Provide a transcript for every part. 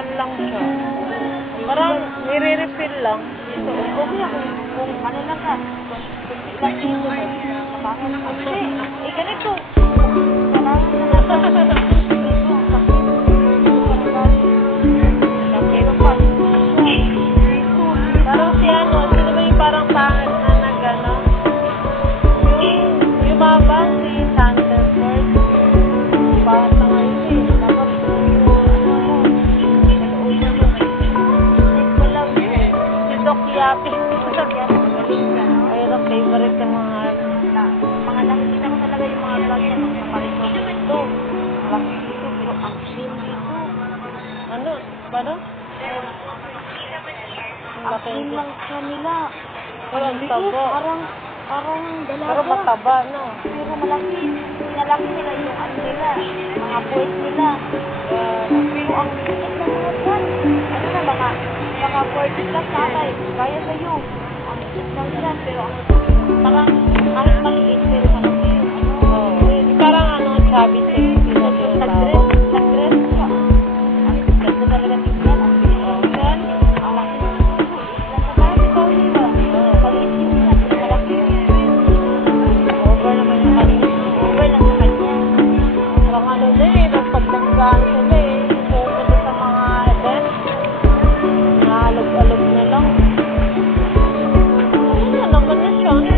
Naka-scan lang siya. Parang nire-refill lang. So, okay kung ano lang ka, kung lang dito, kapakal lang ka. Eh, ganito. Kailangan na lang. Parang si ano, sino ba yung parang pangit na nag-ano? Yung mabang si Thunderbird. Pangit na ngayon eh. Dapat si Doc Yapi. Ayun ang favorite ng mga Nakikita ko talaga yung mga vlog niya ng kaparito. Ito, laki dito, pero ang slim dito. ano? Paano? Ang Ang laki slim nito. lang kanila. Parang taba. Parang dalaga. Pero mataba, no? Pero malaki. Pinalaki nila yung ano nila, mga puwet nila. Pero ang liit na mga dyan. Ano na, baka 40 plus tatay. Kaya sa'yo. Ang liit lang nila, pero parang ang maliit pero malaki yung ano. Oh, parang ano, chubby sexy na tinatawag. Nag-dress ka. Ang ganda talaga tignan. Ang liit lang yan. Ang laki ng liit lang na tayo. Ikaw nila. Maliit din nila. Pero malaki yung Over naman yung kanina. over lang sa kanya. Parang ano din eh, tapos pagtanggaan sila eh, pupunta sa mga event, naalog-alog na lang. Ano naman na siya, ano?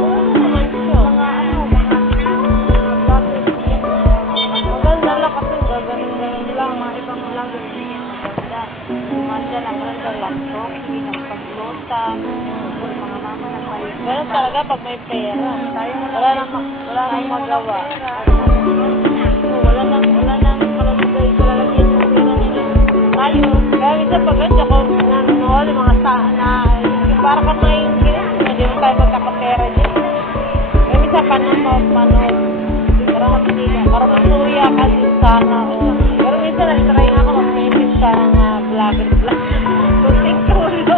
Ano naman siya? Maganda lang kasi gaganon-ganon lang. Mga ibang language yan maganda. Maganda lang laptop, pag-lota, mga mama nagpalit. Ganun talaga pag may pera. Wala nang magawa. Wala nang palagay yung pera nila. Tayo, kaya minsan pag ganyan ko, nanonood, yung mga para ka may hindi mo tayo magkakapera dyan. Kaya minsan panood. Parang masuya ka din sana. Pero minsan nag-try nga ako mag-message ka ng vlogger. Tuting tulo.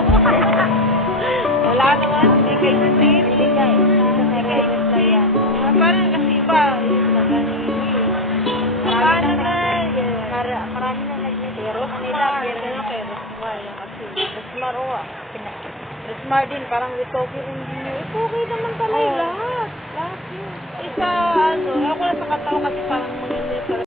Wala naman, hindi kayo nasir. Hindi kayo. Parang kasi iba, paano na yun? Marami na nag-net. Pero kanila, pero kay Rosmar yan kasi. Rosmar o Rosmar din, parang with Toki engineer. Okay naman pala yung lahat. Lahat yun. Isa, ano, ako na sa katawa kasi parang maganda